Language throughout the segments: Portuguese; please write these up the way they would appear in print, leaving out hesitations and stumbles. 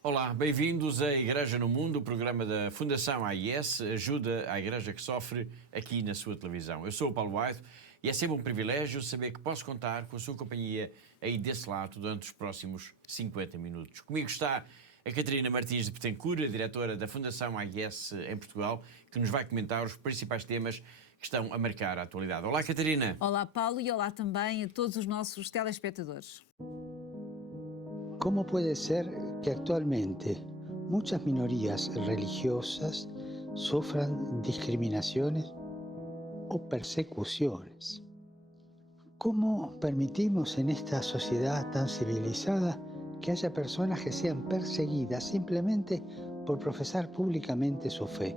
Olá, bem-vindos à Igreja no Mundo, o programa da Fundação AIS, ajuda à Igreja que sofre, aqui na sua televisão. Eu sou o Paulo White e é sempre um privilégio saber que posso contar com a sua companhia aí desse lado durante os próximos 50 minutos. Comigo está a Catarina Martins de Betancourt, a diretora da Fundação AIS em Portugal, que nos vai comentar os principais temas que estão a marcar a atualidade. Olá, Catarina. Olá, Paulo, e olá também a todos os nossos telespectadores. ¿Cómo puede ser que actualmente muchas minorías religiosas sufran discriminaciones o persecuciones? ¿Cómo permitimos en esta sociedad tan civilizada que haya personas que sean perseguidas simplemente por profesar públicamente su fe?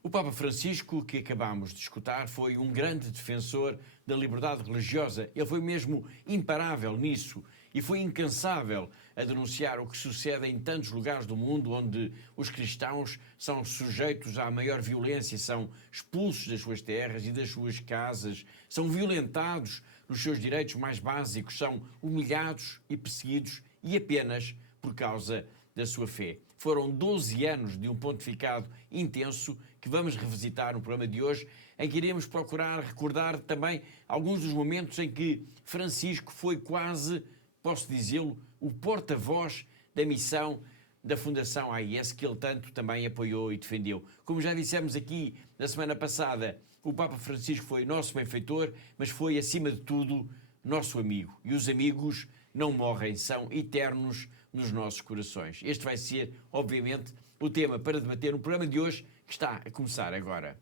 O Papa Francisco, que acabamos de escutar, foi um grande defensor da liberdade religiosa. Ele foi mesmo imparável nisso e foi incansável a denunciar o que sucede em tantos lugares do mundo onde os cristãos são sujeitos à maior violência, são expulsos das suas terras e das suas casas, são violentados nos seus direitos mais básicos, são humilhados e perseguidos e apenas por causa da sua fé. Foram 12 anos de um pontificado intenso que vamos revisitar no programa de hoje, em que iremos procurar recordar também alguns dos momentos em que Francisco foi quase, posso dizê-lo, o porta-voz da missão da Fundação AIS, que ele tanto também apoiou e defendeu. Como já dissemos aqui na semana passada, o Papa Francisco foi nosso benfeitor, mas foi, acima de tudo, nosso amigo. E os amigos não morrem, são eternos nos nossos corações. Este vai ser, obviamente, o tema para debater no programa de hoje, que está a começar agora.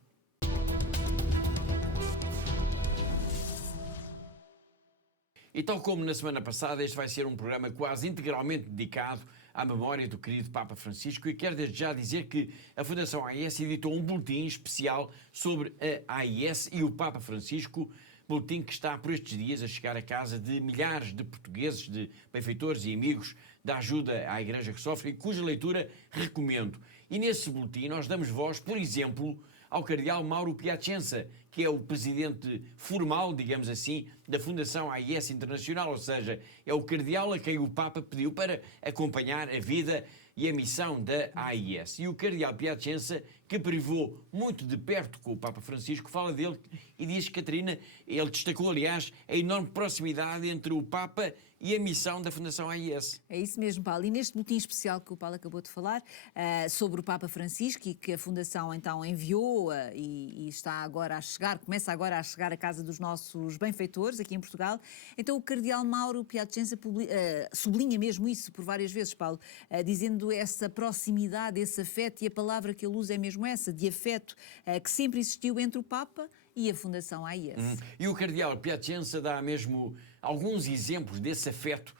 E tal como na semana passada, este vai ser um programa quase integralmente dedicado à memória do querido Papa Francisco, e quero desde já dizer que a Fundação AIS editou um boletim especial sobre a AIS e o Papa Francisco, boletim que está por estes dias a chegar à casa de milhares de portugueses, de benfeitores e amigos da ajuda à Igreja que sofre, e cuja leitura recomendo. E nesse boletim nós damos voz, por exemplo, ao cardeal Mauro Piacenza, que é o presidente formal, digamos assim, da Fundação AIS Internacional, ou seja, é o cardeal a quem o Papa pediu para acompanhar a vida e a missão da AIS. E o cardeal Piacenza, que privou muito de perto com o Papa Francisco, fala dele e diz, Catarina, ele destacou, aliás, a enorme proximidade entre o Papa e a missão da Fundação AIS. É isso mesmo, Paulo. E neste boletim especial que o Paulo acabou de falar, sobre o Papa Francisco, e que a Fundação então enviou e está agora a chegar, começa agora a chegar à casa dos nossos benfeitores aqui em Portugal, então o cardeal Mauro Piacenza sublinha mesmo isso por várias vezes, Paulo, dizendo essa proximidade, esse afeto, e a palavra que ele usa é mesmo essa, de afeto, que sempre existiu entre o Papa e a Fundação AIS. E o cardeal Piacenza dá mesmo alguns exemplos desse afeto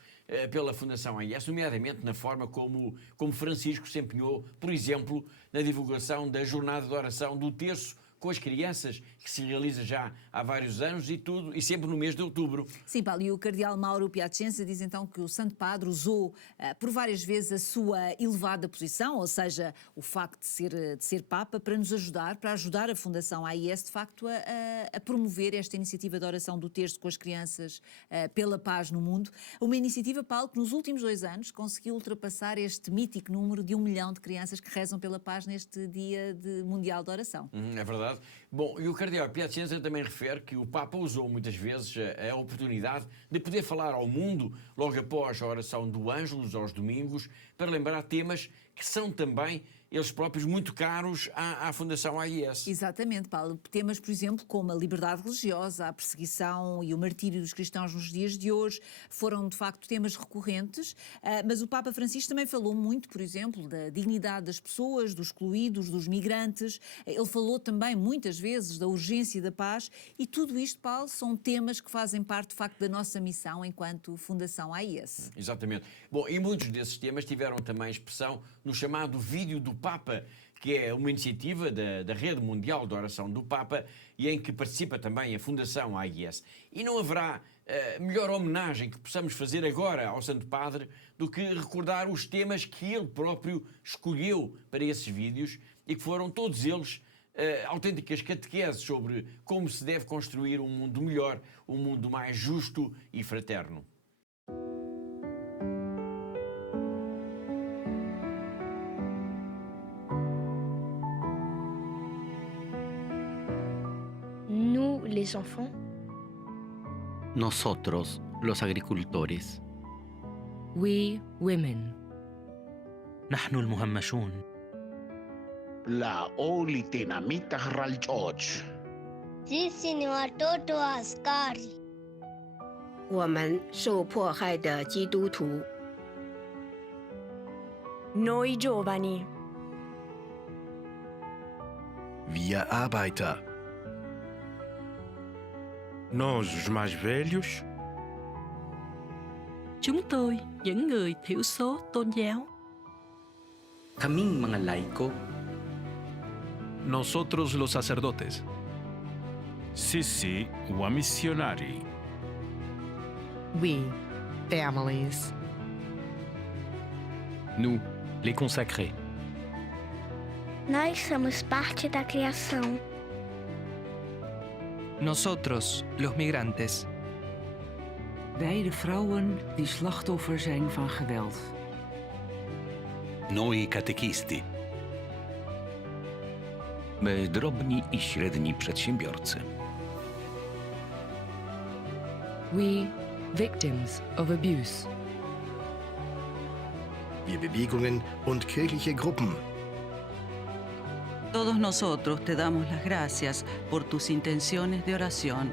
pela Fundação AIS, nomeadamente na forma como Francisco se empenhou, por exemplo, na divulgação da jornada de oração do terço com as crianças, que se realiza já há vários anos e sempre no mês de outubro. Sim, Paulo, e o cardeal Mauro Piacenza diz então que o Santo Padre usou por várias vezes a sua elevada posição, ou seja, o facto de ser Papa, para nos ajudar, para ajudar a Fundação AIS, de facto, a promover esta iniciativa de oração do terço com as crianças pela paz no mundo. Uma iniciativa, Paulo, que nos últimos 2 anos conseguiu ultrapassar este mítico número de 1 milhão de crianças que rezam pela paz neste Dia Mundial de Oração. É verdade. Bom, e o cardeal Piacenza também refere que o Papa usou muitas vezes a oportunidade de poder falar ao mundo logo após a oração do Ângelus, aos domingos, para lembrar temas que são também eles próprios muito caros à Fundação AIS. Exatamente, Paulo. Temas, por exemplo, como a liberdade religiosa, a perseguição e o martírio dos cristãos nos dias de hoje, foram de facto temas recorrentes, mas o Papa Francisco também falou muito, por exemplo, da dignidade das pessoas, dos excluídos, dos migrantes. Ele falou também muitas vezes da urgência da paz, e tudo isto, Paulo, são temas que fazem parte de facto da nossa missão enquanto Fundação AIS. Exatamente. Bom, e muitos desses temas tiveram também expressão no chamado Vídeo do Papa, que é uma iniciativa da Rede Mundial de Oração do Papa e em que participa também a Fundação AIS. E não haverá melhor homenagem que possamos fazer agora ao Santo Padre do que recordar os temas que ele próprio escolheu para esses vídeos, e que foram todos eles autênticas catequeses sobre como se deve construir um mundo melhor, um mundo mais justo e fraterno. les enfants. Nosotros, los agricultores. We women. نحن المهمشون. La oli tinamita ralchoch. Sisi ni watoto wa askari. 我们受迫害的基督徒。Noi giovani. Wir Arbeiter. Nós, os mais velhos. Chúng tôi, những người thiểu số tôn giáo. Kaming mga laiko. Nosotros, los sacerdotes. Sisi wa missionari. We, families. Nous, les consacrés. Nós somos parte da criação. Nosotros, los migrantes. Wij de vrouwen die slachtoffer zijn van geweld. Noi katekisti. My drobni i średni przedsiębiorcy. We, victims of abuse. Wir Bewegungen und kirchliche Gruppen. Todos nosotros te damos las gracias por tus intenciones de oración.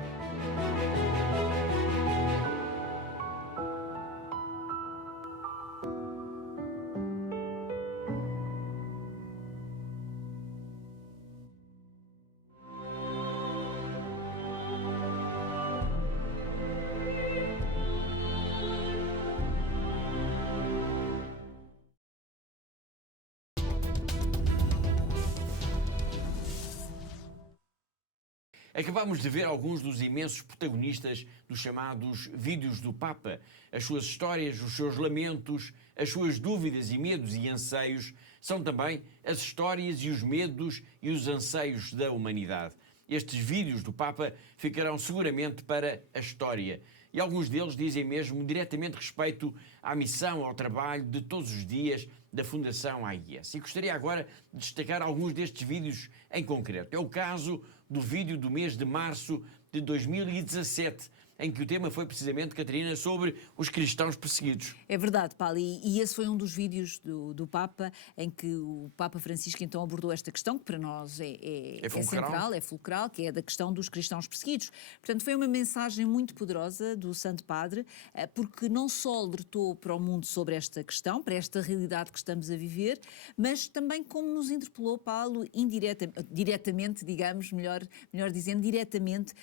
Acabámos de ver alguns dos imensos protagonistas dos chamados vídeos do Papa. As suas histórias, os seus lamentos, as suas dúvidas e medos e anseios são também as histórias e os medos e os anseios da humanidade. Estes vídeos do Papa ficarão seguramente para a história. E alguns deles dizem mesmo diretamente respeito à missão, ao trabalho de todos os dias da Fundação AIS. E gostaria agora de destacar alguns destes vídeos em concreto. É o caso do vídeo do mês de março de 2017, em que o tema foi precisamente, Catarina, sobre os cristãos perseguidos. É verdade, Paulo, e esse foi um dos vídeos do Papa em que o Papa Francisco então abordou esta questão, que para nós é central, é fulcral, que é da questão dos cristãos perseguidos. Portanto, foi uma mensagem muito poderosa do Santo Padre, porque não só alertou para o mundo sobre esta questão, para esta realidade que estamos a viver, mas também como nos interpelou, Paulo, diretamente, digamos, melhor dizendo, diretamente,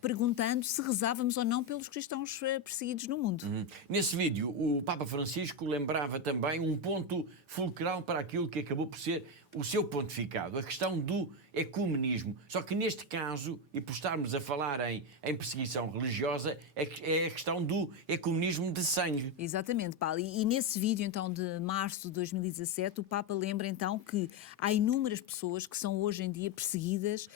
perguntando se rezávamos ou não pelos cristãos perseguidos no mundo. Nesse vídeo, o Papa Francisco lembrava também um ponto fulcral para aquilo que acabou por ser o seu pontificado, a questão do ecumenismo. Só que neste caso, e por estarmos a falar em perseguição religiosa, é a questão do ecumenismo de sangue. Exatamente, Paulo. E nesse vídeo, então, de março de 2017, o Papa lembra, então, que há inúmeras pessoas que são hoje em dia perseguidas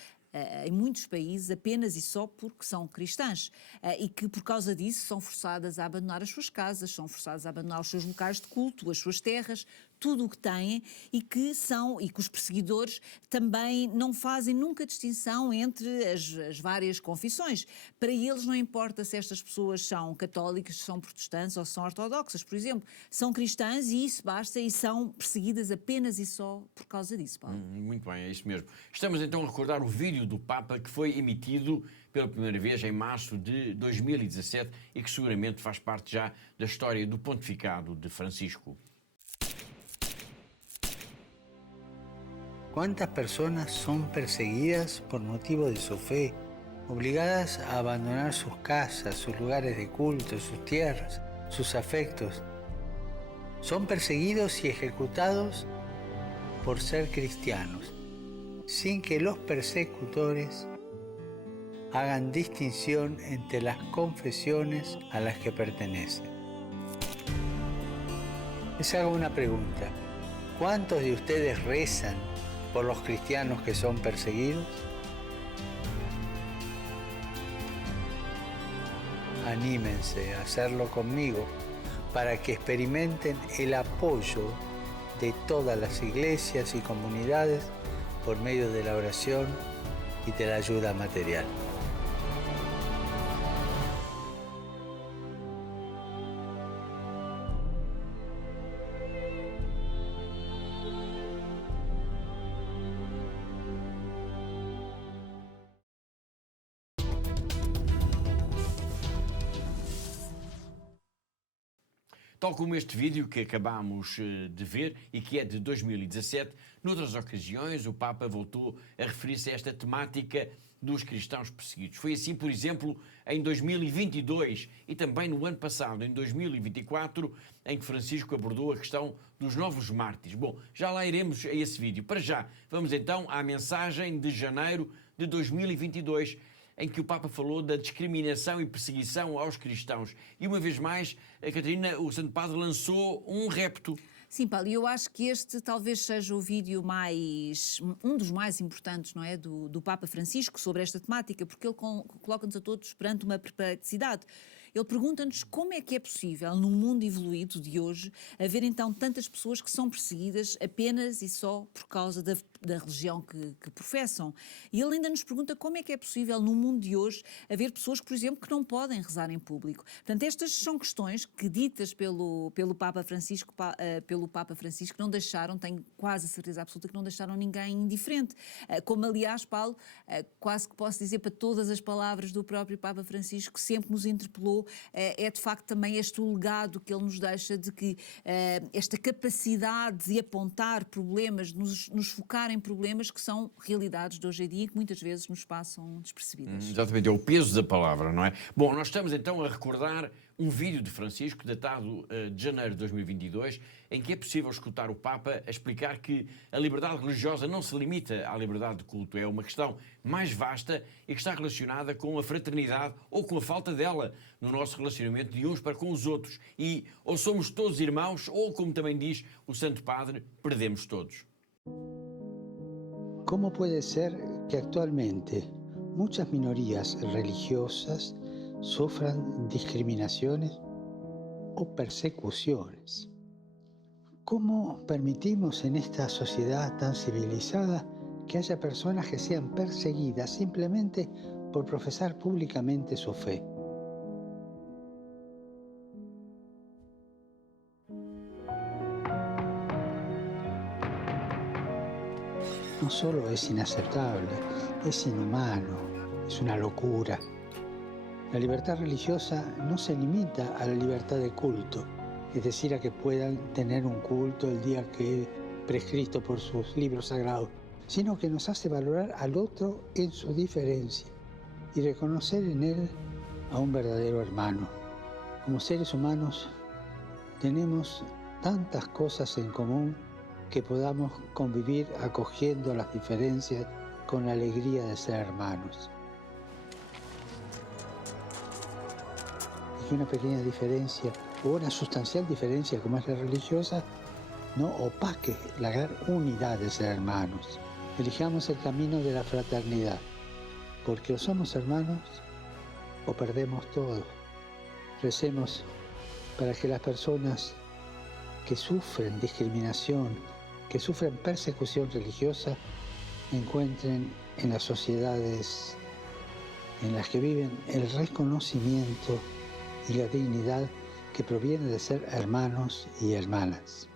em muitos países apenas e só porque são cristãs e que por causa disso são forçadas a abandonar as suas casas, são forçadas a abandonar os seus locais de culto, as suas terras, tudo o que têm e que os perseguidores também não fazem nunca distinção entre as várias confissões. Para eles não importa se estas pessoas são católicas, se são protestantes ou se são ortodoxas, por exemplo, são cristãs e isso basta e são perseguidas apenas e só por causa disso, Paulo. Muito bem, é isso mesmo. Estamos então a recordar o vídeo do Papa que foi emitido pela primeira vez em março de 2017 e que seguramente faz parte já da história do pontificado de Francisco. ¿Cuántas personas son perseguidas por motivo de su fe, obligadas a abandonar sus casas, sus lugares de culto, sus tierras, sus afectos? Son perseguidos y ejecutados por ser cristianos, sin que los persecutores hagan distinción entre las confesiones a las que pertenecen. Les hago una pregunta. ¿Cuántos de ustedes rezan por los cristianos que son perseguidos? Anímense a hacerlo conmigo para que experimenten el apoyo de todas las iglesias y comunidades por medio de la oración y de la ayuda material. tal como este vídeo que acabámos de ver e que é de 2017, noutras ocasiões o Papa voltou a referir-se a esta temática dos cristãos perseguidos. Foi assim, por exemplo, em 2022 e também no ano passado, em 2024, em que Francisco abordou a questão dos novos mártires. Bom, já lá iremos a esse vídeo. Para já, vamos então à mensagem de janeiro de 2022, em que o Papa falou da discriminação e perseguição aos cristãos. E uma vez mais, a Catarina, o Santo Padre lançou um repto. Sim, Paulo, e eu acho que este talvez seja o vídeo um dos mais importantes, não é, do Papa Francisco sobre esta temática, porque ele coloca-nos a todos perante uma perplexidade. Ele pergunta-nos como é que é possível, num mundo evoluído de hoje, haver então tantas pessoas que são perseguidas apenas e só por causa da religião que professam. E ele ainda nos pergunta como é que é possível, num mundo de hoje, haver pessoas, por exemplo, que não podem rezar em público. Portanto, estas são questões que, ditas pelo Papa Francisco, não deixaram, tenho quase a certeza absoluta que não deixaram ninguém indiferente. Como, aliás, Paulo, quase que posso dizer para todas as palavras do próprio Papa Francisco, sempre nos interpelou, é de facto também este o legado que ele nos deixa de que esta capacidade de apontar problemas, de nos focar em problemas que são realidades de hoje em dia e que muitas vezes nos passam despercebidas. Exatamente, é o peso da palavra, não é? Bom, nós estamos então a recordar um vídeo de Francisco, datado de janeiro de 2022, em que é possível escutar o Papa a explicar que a liberdade religiosa não se limita à liberdade de culto, é uma questão mais vasta e que está relacionada com a fraternidade ou com a falta dela no nosso relacionamento de uns para com os outros. E ou somos todos irmãos ou, como também diz o Santo Padre, perdemos todos. ¿Cómo puede ser que actualmente muchas minorías religiosas sufran discriminaciones o persecuciones? ¿Cómo permitimos en esta sociedad tan civilizada que haya personas que sean perseguidas simplemente por profesar públicamente su fe? No solo es inaceptable, es inhumano, es una locura. La libertad religiosa no se limita a la libertad de culto, es decir, a que puedan tener un culto el día que prescrito por sus libros sagrados, sino que nos hace valorar al otro en su diferencia y reconocer en él a un verdadero hermano. Como seres humanos tenemos tantas cosas en común que podamos convivir acogiendo las diferencias con la alegría de ser hermanos. Y que una pequeña diferencia o una sustancial diferencia como es la religiosa no opaque la gran unidad de ser hermanos. Elijamos el camino de la fraternidad, porque o somos hermanos o perdemos todo. Recemos para que las personas que sufren discriminación, que sufren persecución religiosa, encuentren en las sociedades en las que viven el reconocimiento y la dignidad que proviene de ser hermanos y hermanas.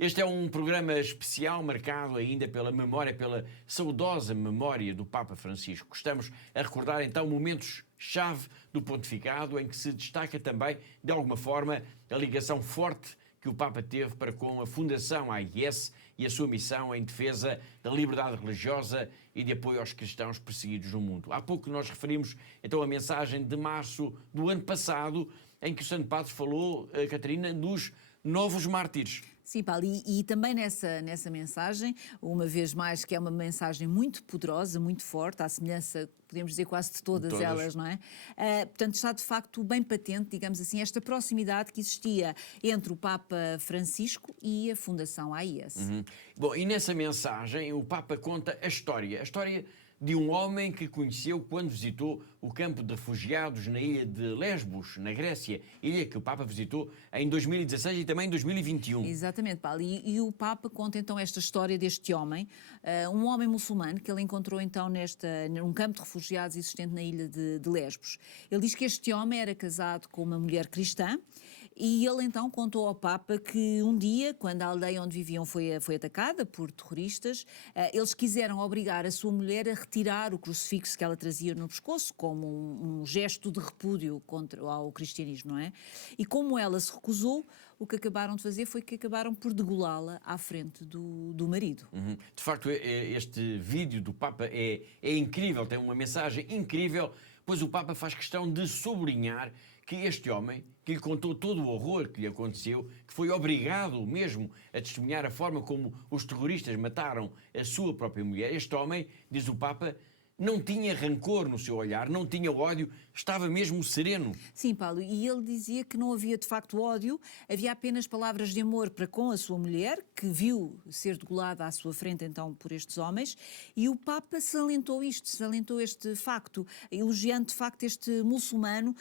Este é um programa especial marcado ainda pela memória, pela saudosa memória do Papa Francisco. Estamos a recordar então momentos-chave do pontificado em que se destaca também, de alguma forma, a ligação forte que o Papa teve para com a fundação AIS e a sua missão em defesa da liberdade religiosa e de apoio aos cristãos perseguidos no mundo. Há pouco nós referimos então a mensagem de março do ano passado, em que o Santo Padre falou, Catarina, dos novos mártires. Sim, Paulo, e também nessa mensagem, uma vez mais, que é uma mensagem muito poderosa, muito forte, à semelhança, podemos dizer, quase de todas elas, não é? Portanto, está de facto bem patente, digamos assim, esta proximidade que existia entre o Papa Francisco e a Fundação AIS. Bom, e nessa mensagem o Papa conta a história de um homem que conheceu quando visitou o campo de refugiados na ilha de Lesbos, na Grécia, ilha que o Papa visitou em 2016 e também em 2021. Exatamente, Paulo. E o Papa conta então esta história deste homem, um homem muçulmano que ele encontrou então num campo de refugiados existente na ilha de Lesbos. Ele diz que este homem era casado com uma mulher cristã E ele então contou ao Papa que um dia, quando a aldeia onde viviam foi atacada por terroristas, eles quiseram obrigar a sua mulher a retirar o crucifixo que ela trazia no pescoço, como um gesto de repúdio ao cristianismo, não é? E como ela se recusou, o que acabaram de fazer foi que acabaram por degolá-la à frente do marido. De facto, este vídeo do Papa é incrível, tem uma mensagem incrível, pois o Papa faz questão de sublinhar que este homem, que lhe contou todo o horror que lhe aconteceu, que foi obrigado mesmo a testemunhar a forma como os terroristas mataram a sua própria mulher, este homem, diz o Papa, não tinha rancor no seu olhar, não tinha ódio, estava mesmo sereno. Sim, Paulo, e ele dizia que não havia de facto ódio, havia apenas palavras de amor para com a sua mulher, que viu ser degolada à sua frente então por estes homens, e o Papa salientou este facto, elogiando de facto este muçulmano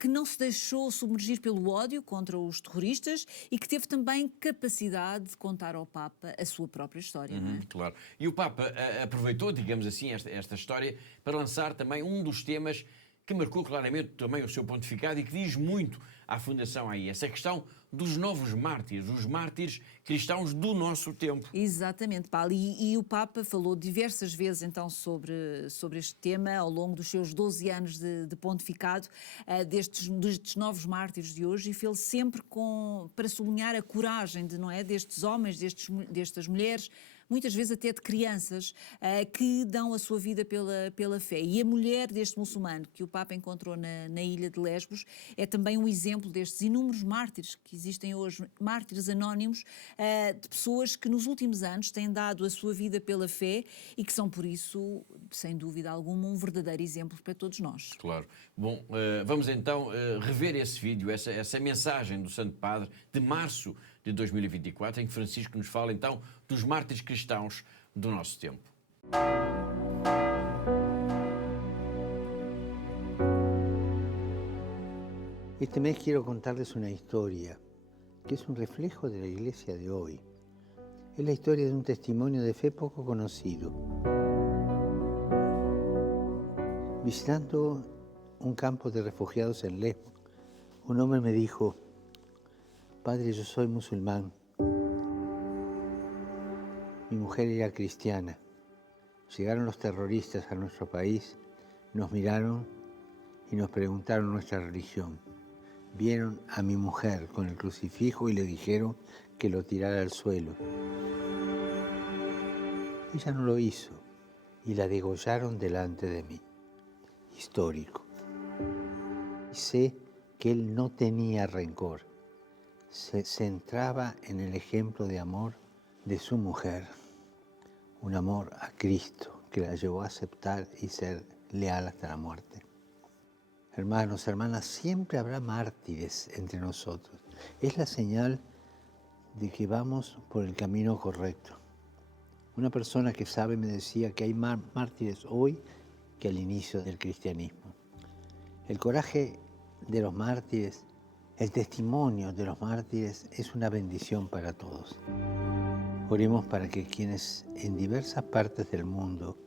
que não se deixou submergir pelo ódio contra os terroristas e que teve também capacidade de contar ao Papa a sua própria história. Não é? Claro. E o Papa aproveitou, digamos assim, esta história para lançar também um dos temas que marcou claramente também o seu pontificado e que diz muito à Fundação AIS, a questão dos novos mártires, os mártires cristãos do nosso tempo. Exatamente, Paulo. E o Papa falou diversas vezes então sobre este tema ao longo dos seus 12 anos de pontificado, destes novos mártires de hoje, e fez sempre para sublinhar a coragem destes homens, destas mulheres, muitas vezes até de crianças, que dão a sua vida pela fé. E a mulher deste muçulmano que o Papa encontrou na ilha de Lesbos é também um exemplo destes inúmeros mártires que existem hoje, mártires anónimos, de pessoas que nos últimos anos têm dado a sua vida pela fé e que são, por isso, sem dúvida alguma, um verdadeiro exemplo para todos nós. Claro. Bom, vamos então rever esse vídeo, essa mensagem do Santo Padre de março de 2024, em que Francisco nos fala então dos mártires cristãos do nosso tempo. Este mes quiero contarles una historia que es un reflejo de la iglesia de hoy. Es la historia de un testimonio de fe poco conocido. Visitando un campo de refugiados en Lesbos, un hombre me dijo: Padre, yo soy musulmán. Mi mujer era cristiana. Llegaron los terroristas a nuestro país, nos miraron y nos preguntaron nuestra religión. Vieron a mi mujer con el crucifijo y le dijeron que lo tirara al suelo. Ella no lo hizo y la degollaron delante de mí. Histórico. Sé que él no tenía rencor. Se centraba en el ejemplo de amor de su mujer. Un amor a Cristo que la llevó a aceptar y ser leal hasta la muerte. Hermanos, hermanas, siempre habrá mártires entre nosotros. Es la señal de que vamos por el camino correcto. Una persona que sabe me decía que hay más mártires hoy que al inicio del cristianismo. El coraje de los mártires, el testimonio de los mártires es una bendición para todos. Oremos para que quienes en diversas partes del mundo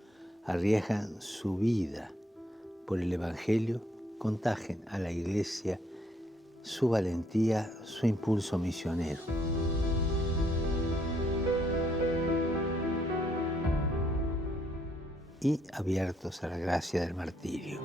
arriesgan su vida por el Evangelio contagien a la Iglesia su valentía, su impulso misionero. Y abiertos a la gracia del martirio.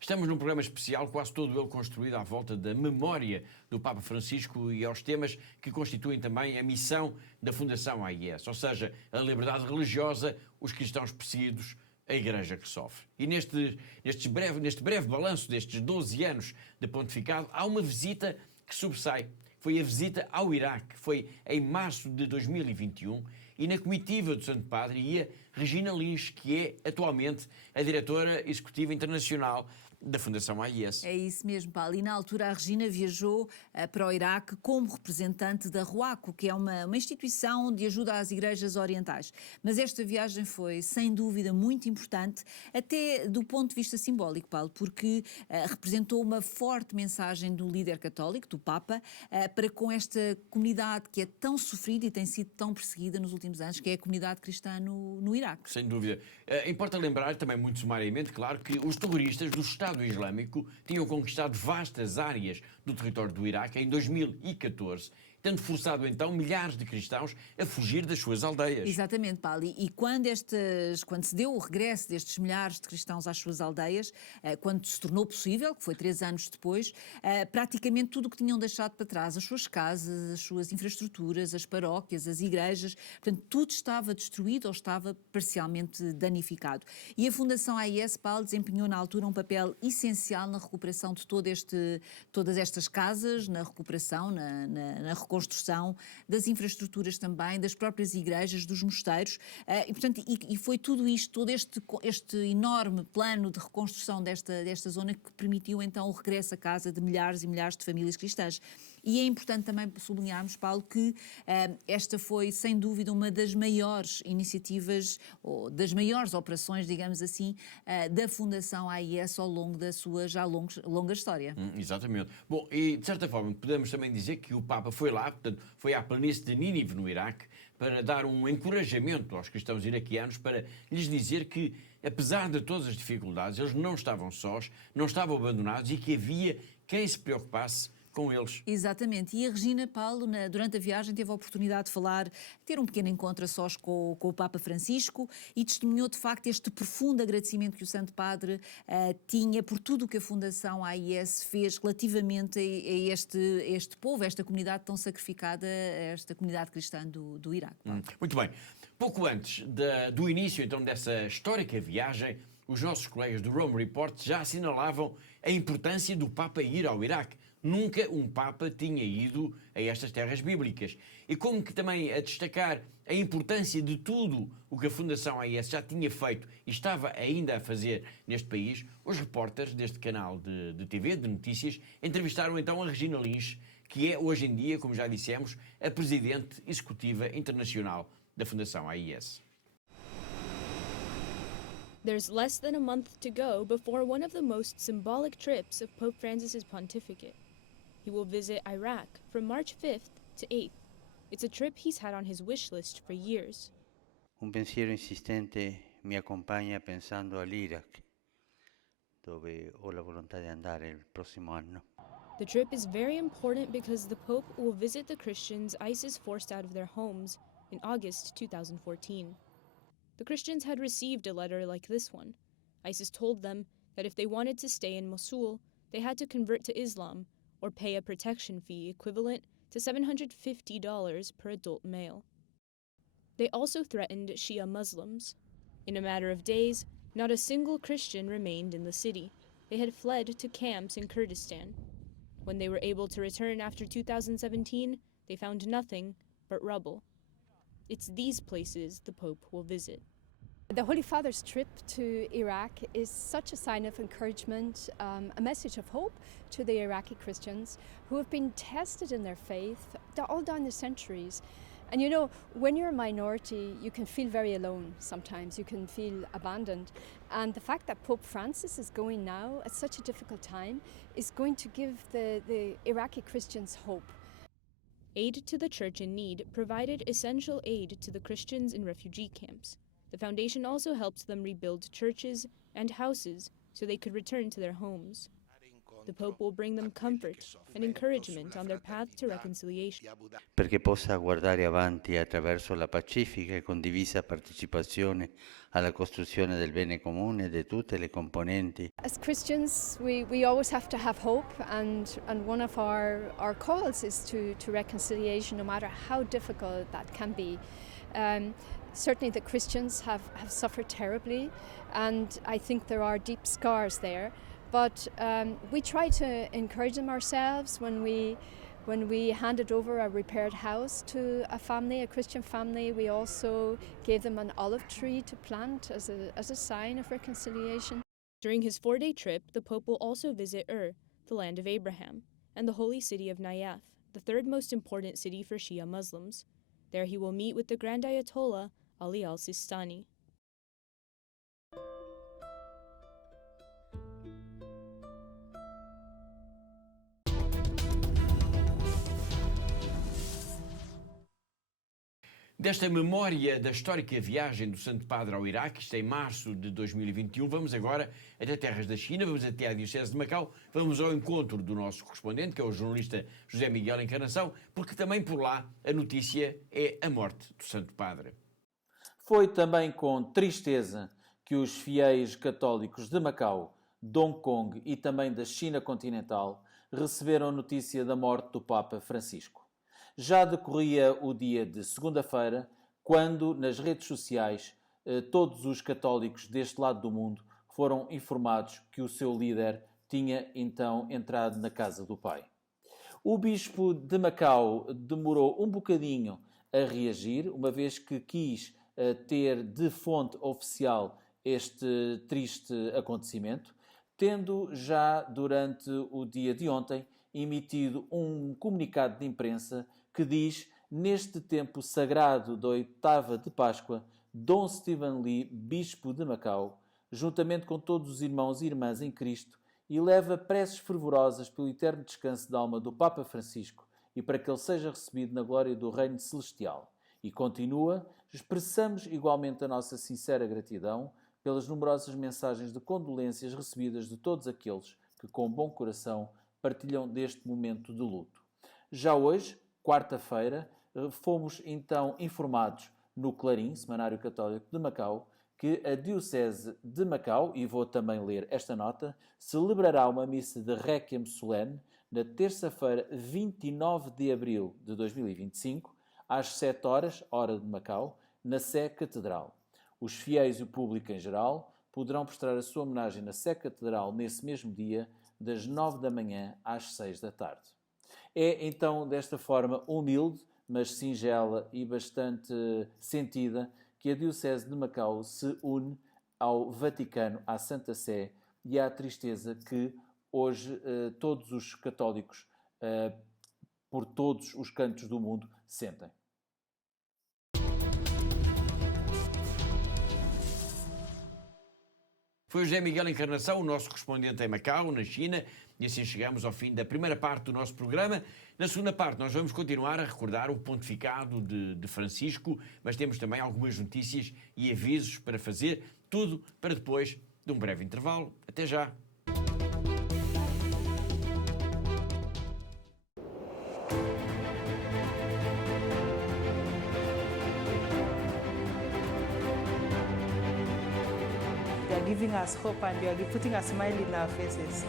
Estamos num programa especial, quase todo ele construído à volta da memória do Papa Francisco e aos temas que constituem também a missão da Fundação AIS, ou seja, a liberdade religiosa, os cristãos perseguidos, a Igreja que sofre. E neste breve balanço destes 12 anos de pontificado, há uma visita que sobressai. Foi a visita ao Iraque, foi em março de 2021, e na comitiva do Santo Padre ia Regina Lins, que é atualmente a diretora executiva internacional da Fundação AIS. É isso mesmo, Paulo. E na altura a Regina viajou para o Iraque como representante da RUACO, que é uma instituição de ajuda às igrejas orientais. Mas esta viagem foi, sem dúvida, muito importante, até do ponto de vista simbólico, Paulo, porque representou uma forte mensagem do líder católico, do Papa, para com esta comunidade que é tão sofrida e tem sido tão perseguida nos últimos anos, que é a comunidade cristã no Iraque. Sem dúvida. Importa lembrar também, muito sumariamente, claro, que os terroristas do Estado Islâmico tinham conquistado vastas áreas do território do Iraque em 2014, tendo forçado então milhares de cristãos a fugir das suas aldeias. Exatamente, Paulo. E quando se deu o regresso destes milhares de cristãos às suas aldeias, quando se tornou possível, que foi 3 anos depois, praticamente tudo o que tinham deixado para trás, as suas casas, as suas infraestruturas, as paróquias, as igrejas, portanto, tudo estava destruído ou estava parcialmente danificado. E a Fundação AIS, Paulo, desempenhou na altura um papel essencial na recuperação de todas estas casas, na recuperação, na reconstrução das infraestruturas também, das próprias igrejas, dos mosteiros, e, portanto, foi tudo isto, todo este enorme plano de reconstrução desta zona que permitiu então o regresso a casa de milhares e milhares de famílias cristãs. E é importante também sublinharmos, Paulo, que esta foi, sem dúvida, uma das maiores iniciativas, ou das maiores operações, digamos assim, da Fundação AIS ao longo da sua já longa história. Exatamente. Bom, e de certa forma podemos também dizer que o Papa foi lá, portanto, foi à planície de Nínive, no Iraque, para dar um encorajamento aos cristãos iraquianos, para lhes dizer que, apesar de todas as dificuldades, eles não estavam sós, não estavam abandonados e que havia quem se preocupasse com eles. Exatamente. E a Regina, Paulo, durante a viagem, teve a oportunidade de ter um pequeno encontro a sós com o Papa Francisco e testemunhou, de facto, este profundo agradecimento que o Santo Padre tinha por tudo o que a Fundação AIS fez relativamente a este povo, a esta comunidade tão sacrificada, a esta comunidade cristã do Iraque. Muito bem. Pouco antes do início, então, dessa histórica viagem, os nossos colegas do Rome Report já assinalavam a importância do Papa ir ao Iraque. Nunca um Papa tinha ido a estas terras bíblicas. E como que também a destacar a importância de tudo o que a Fundação AIS já tinha feito e estava ainda a fazer neste país, os repórteres deste canal de TV, de notícias, entrevistaram então a Regina Lins, que é hoje em dia, como já dissemos, a Presidente Executiva Internacional da Fundação AIS. There's less than a month to go before one of the most symbolic trips of Pope Francis's pontificate. He will visit Iraq from March 5th to 8th. It's a trip he's had on his wish list for years. Un pensiero insistente mi accompagna pensando all'Iraq, dove ho la volontà di andare il prossimo anno. The trip is very important because the Pope will visit the Christians ISIS forced out of their homes in August 2014. The Christians had received a letter like this one. ISIS told them that if they wanted to stay in Mosul, they had to convert to Islam or pay a protection fee equivalent to $750 per adult male. They also threatened Shia Muslims. In a matter of days, not a single Christian remained in the city. They had fled to camps in Kurdistan. When they were able to return after 2017, they found nothing but rubble. It's these places the Pope will visit. The Holy Father's trip to Iraq is such a sign of encouragement, a message of hope to the Iraqi Christians who have been tested in their faith all down the centuries. And you know, when you're a minority, you can feel very alone sometimes, you can feel abandoned. And the fact that Pope Francis is going now at such a difficult time is going to give the Iraqi Christians hope. Aid to the Church in Need provided essential aid to the Christians in refugee camps. The foundation also helped them rebuild churches and houses so they could return to their homes. The Pope will bring them comfort and encouragement on their path to reconciliation. Perché possa guardare avanti attraverso la pacifica e condivisa partecipazione alla costruzione del bene comune di tutte le componenti. As Christians, we always have to have hope, and one of our calls is to reconciliation, no matter how difficult that can be. Certainly the Christians have suffered terribly, and I think there are deep scars there. But we try to encourage them ourselves when we handed over a repaired house to a family, a Christian family. We also gave them an olive tree to plant as a sign of reconciliation. During his 4-day trip, the Pope will also visit Ur, the land of Abraham, and the holy city of Nayath, the third most important city for Shia Muslims. There he will meet with the Grand Ayatollah, Ali al-Sistani. Desta memória da histórica viagem do Santo Padre ao Iraque, isto em março de 2021, vamos agora até terras da China, vamos até à Diocese de Macau, vamos ao encontro do nosso correspondente, que é o jornalista José Miguel Encarnação, porque também por lá a notícia é a morte do Santo Padre. Foi também com tristeza que os fiéis católicos de Macau, de Hong Kong e também da China continental receberam a notícia da morte do Papa Francisco. Já decorria o dia de segunda-feira, quando nas redes sociais todos os católicos deste lado do mundo foram informados que o seu líder tinha então entrado na casa do Pai. O bispo de Macau demorou um bocadinho a reagir, uma vez que quis ter de fonte oficial este triste acontecimento, tendo já durante o dia de ontem emitido um comunicado de imprensa que diz: neste tempo sagrado da oitava de Páscoa, Dom Stephen Lee, bispo de Macau, juntamente com todos os irmãos e irmãs em Cristo, eleva preces fervorosas pelo eterno descanso da alma do Papa Francisco e para que ele seja recebido na glória do reino celestial. E continua: expressamos igualmente a nossa sincera gratidão pelas numerosas mensagens de condolências recebidas de todos aqueles que, com bom coração, partilham deste momento de luto. Já hoje, quarta-feira, fomos então informados no Clarim, Semanário Católico de Macau, que a Diocese de Macau, e vou também ler esta nota, celebrará uma missa de Requiem solene na terça-feira, 29 de abril de 2025, às 7 horas, hora de Macau, na Sé Catedral. Os fiéis e o público em geral poderão prestar a sua homenagem na Sé Catedral nesse mesmo dia, das 9 da manhã às 6 da tarde. É então desta forma humilde, mas singela e bastante sentida, que a Diocese de Macau se une ao Vaticano, à Santa Sé, e à tristeza que hoje todos os católicos, por todos os cantos do mundo, sentem. Foi o José Miguel Encarnação, o nosso correspondente em Macau, na China, e assim chegamos ao fim da primeira parte do nosso programa. Na segunda parte nós vamos continuar a recordar o pontificado de Francisco, mas temos também algumas notícias e avisos para fazer, tudo para depois de um breve intervalo. Até já! Giving us hope and you are putting a smile in our faces.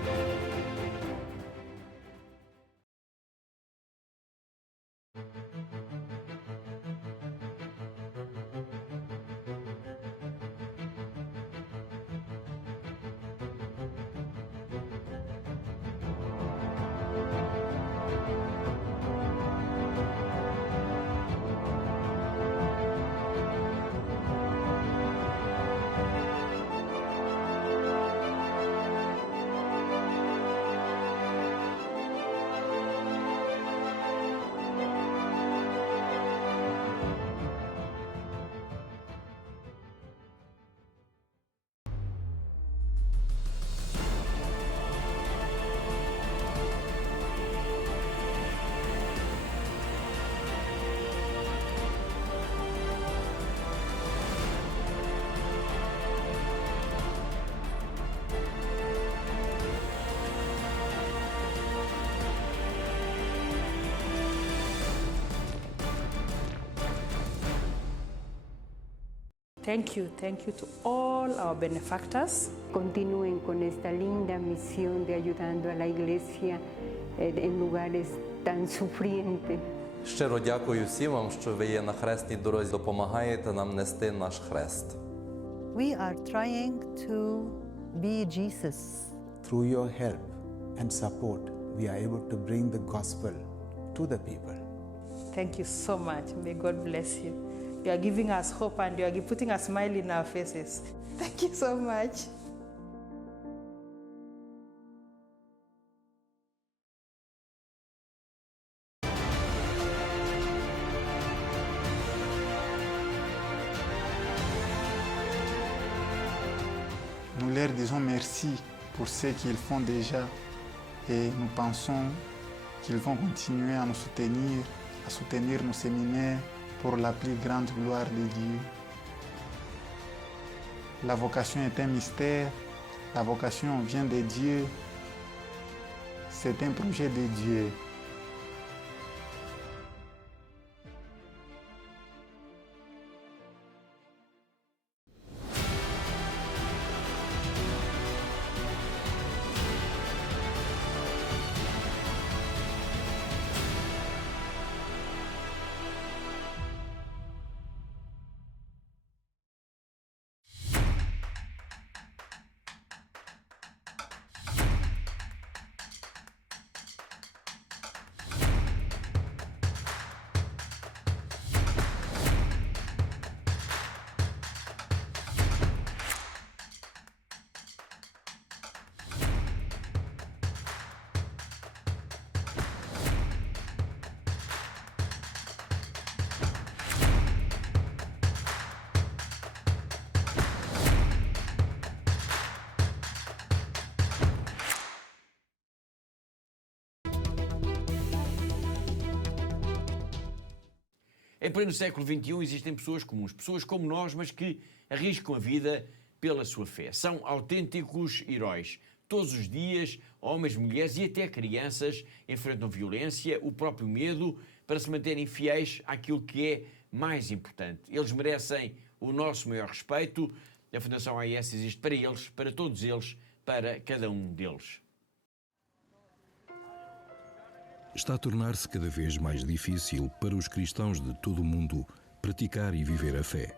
Thank you to all our benefactors. Continúen con esta linda misión de ayudando a la Iglesia en lugares tan sufrientes. Щиро дякую всім вам, що ви є на хресній дорозі, допомагаєте нам нести наш хрест. We are trying to be Jesus. Through your help and support, we are able to bring the gospel to the people. Thank you so much. May God bless you. You are giving us hope and you are putting a smile in our faces. Thank you so much. leur disons merci pour ce qu'ils font déjà et nous pensons qu'ils vont continuer à nous soutenir, à soutenir nos séminaires pour la plus grande gloire de Dieu. La vocation est un mystère, la vocation vient de Dieu, c'est un projet de Dieu. Em pleno século XXI existem pessoas comuns, pessoas como nós, mas que arriscam a vida pela sua fé. São autênticos heróis. Todos os dias, homens, mulheres e até crianças enfrentam violência, o próprio medo, para se manterem fiéis àquilo que é mais importante. Eles merecem o nosso maior respeito. A Fundação AIS existe para eles, para todos eles, para cada um deles. Está a tornar-se cada vez mais difícil para os cristãos de todo o mundo praticar e viver a fé.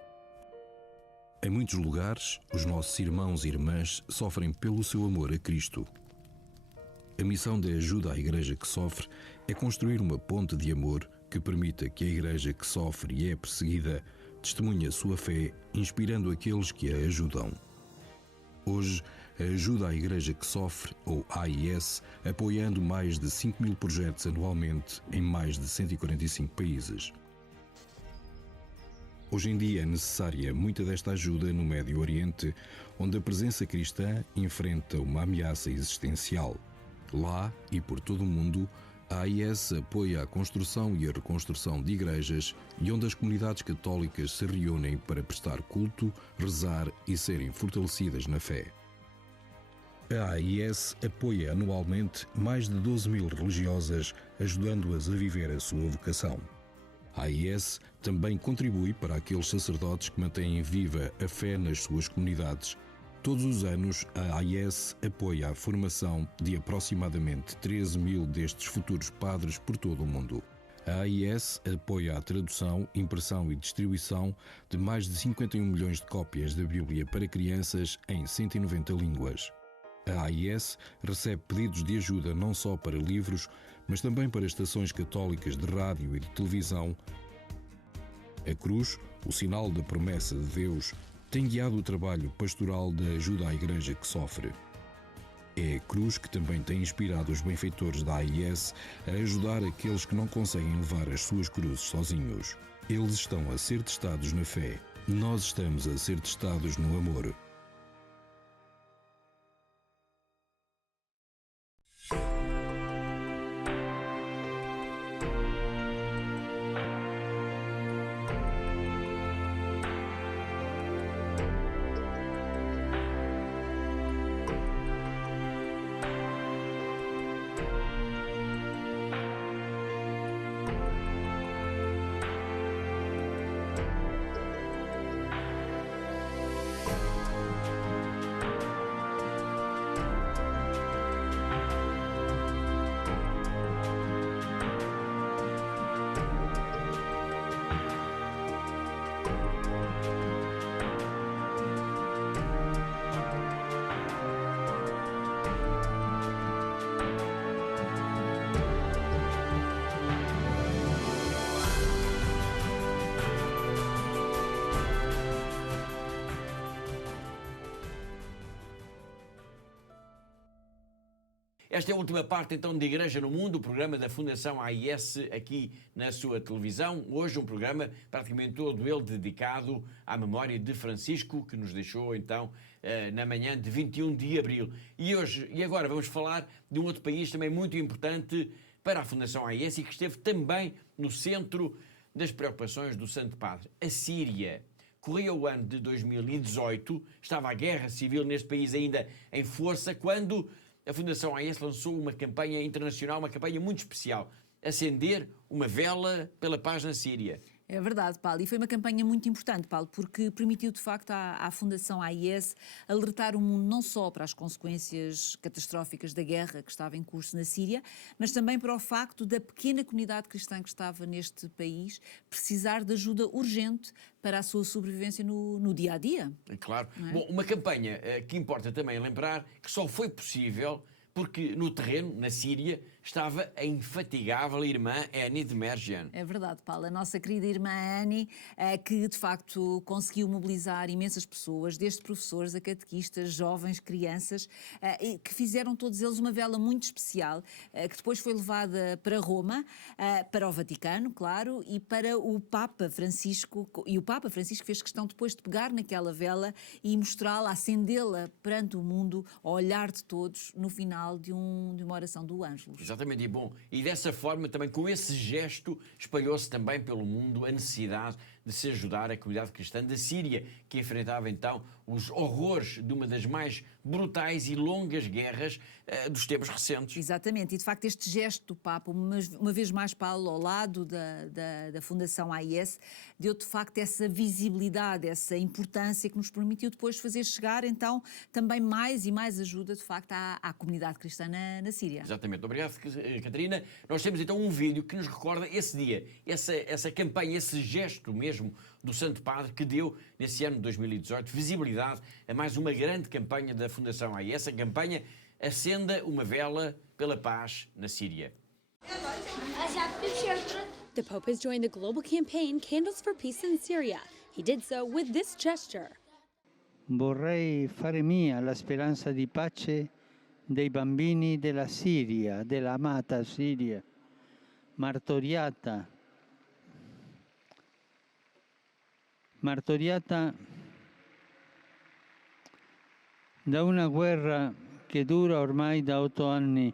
Em muitos lugares, os nossos irmãos e irmãs sofrem pelo seu amor a Cristo. A missão de ajuda à Igreja que sofre é construir uma ponte de amor que permita que a Igreja que sofre e é perseguida testemunhe a sua fé, inspirando aqueles que a ajudam. Hoje, a ajuda à Igreja que sofre, ou AIS, apoiando mais de 5.000 projetos anualmente em mais de 145 países. Hoje em dia é necessária muita desta ajuda no Médio Oriente, onde a presença cristã enfrenta uma ameaça existencial. Lá e por todo o mundo, a AIS apoia a construção e a reconstrução de igrejas e onde as comunidades católicas se reúnem para prestar culto, rezar e serem fortalecidas na fé. A AIS apoia anualmente mais de 12.000 religiosas, ajudando-as a viver a sua vocação. A AIS também contribui para aqueles sacerdotes que mantêm viva a fé nas suas comunidades. Todos os anos, a AIS apoia a formação de aproximadamente 13.000 destes futuros padres por todo o mundo. A AIS apoia a tradução, impressão e distribuição de mais de 51 milhões de cópias da Bíblia para crianças em 190 línguas. A AIS recebe pedidos de ajuda não só para livros, mas também para estações católicas de rádio e de televisão. A cruz, o sinal da promessa de Deus, tem guiado o trabalho pastoral da ajuda à Igreja que sofre. É a cruz que também tem inspirado os benfeitores da AIS a ajudar aqueles que não conseguem levar as suas cruzes sozinhos. Eles estão a ser testados na fé. Nós estamos a ser testados no amor. Esta é a última parte, então, de Igreja no Mundo, o programa da Fundação AIS aqui na sua televisão. Hoje um programa praticamente todo ele dedicado à memória de Francisco, que nos deixou, então, na manhã de 21 de abril. E agora vamos falar de um outro país também muito importante para a Fundação AIS e que esteve também no centro das preocupações do Santo Padre, a Síria. Corria o ano de 2018, estava a guerra civil neste país ainda em força, quando a Fundação AIS lançou uma campanha internacional, uma campanha muito especial, acender uma vela pela paz na Síria. É verdade, Paulo, e foi uma campanha muito importante, Paulo, porque permitiu de facto à Fundação AIS alertar o mundo não só para as consequências catastróficas da guerra que estava em curso na Síria, mas também para o facto da pequena comunidade cristã que estava neste país precisar de ajuda urgente para a sua sobrevivência no dia-a-dia. Claro. Não é? Bom, uma campanha que importa também lembrar que só foi possível porque no terreno, na Síria, estava a infatigável irmã Annie de Merjan. É verdade, Paulo. A nossa querida irmã Annie, que de facto conseguiu mobilizar imensas pessoas, desde professores a catequistas, jovens, crianças, que fizeram todos eles uma vela muito especial, que depois foi levada para Roma, para o Vaticano, claro, e para o Papa Francisco. E o Papa Francisco fez questão depois de pegar naquela vela e mostrá-la, acendê-la perante o mundo, ao olhar de todos, no final de uma oração do Ângelus. Exatamente, e dessa forma, também com esse gesto, espalhou-se também pelo mundo a necessidade de se ajudar a comunidade cristã da Síria, que enfrentava então os horrores de uma das mais brutais e longas guerras dos tempos recentes. Exatamente, e de facto este gesto do Papa, uma vez mais, Paulo, ao lado da Fundação AIS, deu de facto essa visibilidade, essa importância que nos permitiu depois fazer chegar então também mais e mais ajuda de facto à comunidade cristã na Síria. Exatamente, obrigado Catarina. Nós temos então um vídeo que nos recorda esse dia, essa campanha, esse gesto mesmo do Santo Padre que deu nesse ano de 2018 visibilidade a mais uma grande campanha da Fundação AIS, a campanha Acenda uma Vela pela Paz na Síria. The Pope has joined the global campaign Candles for Peace in Syria. He did so with this gesture. Vorrei fare mia la speranza di pace dei bambini della Siria, della amata Siria, martoriata da una guerra che dura ormai da 8 anni.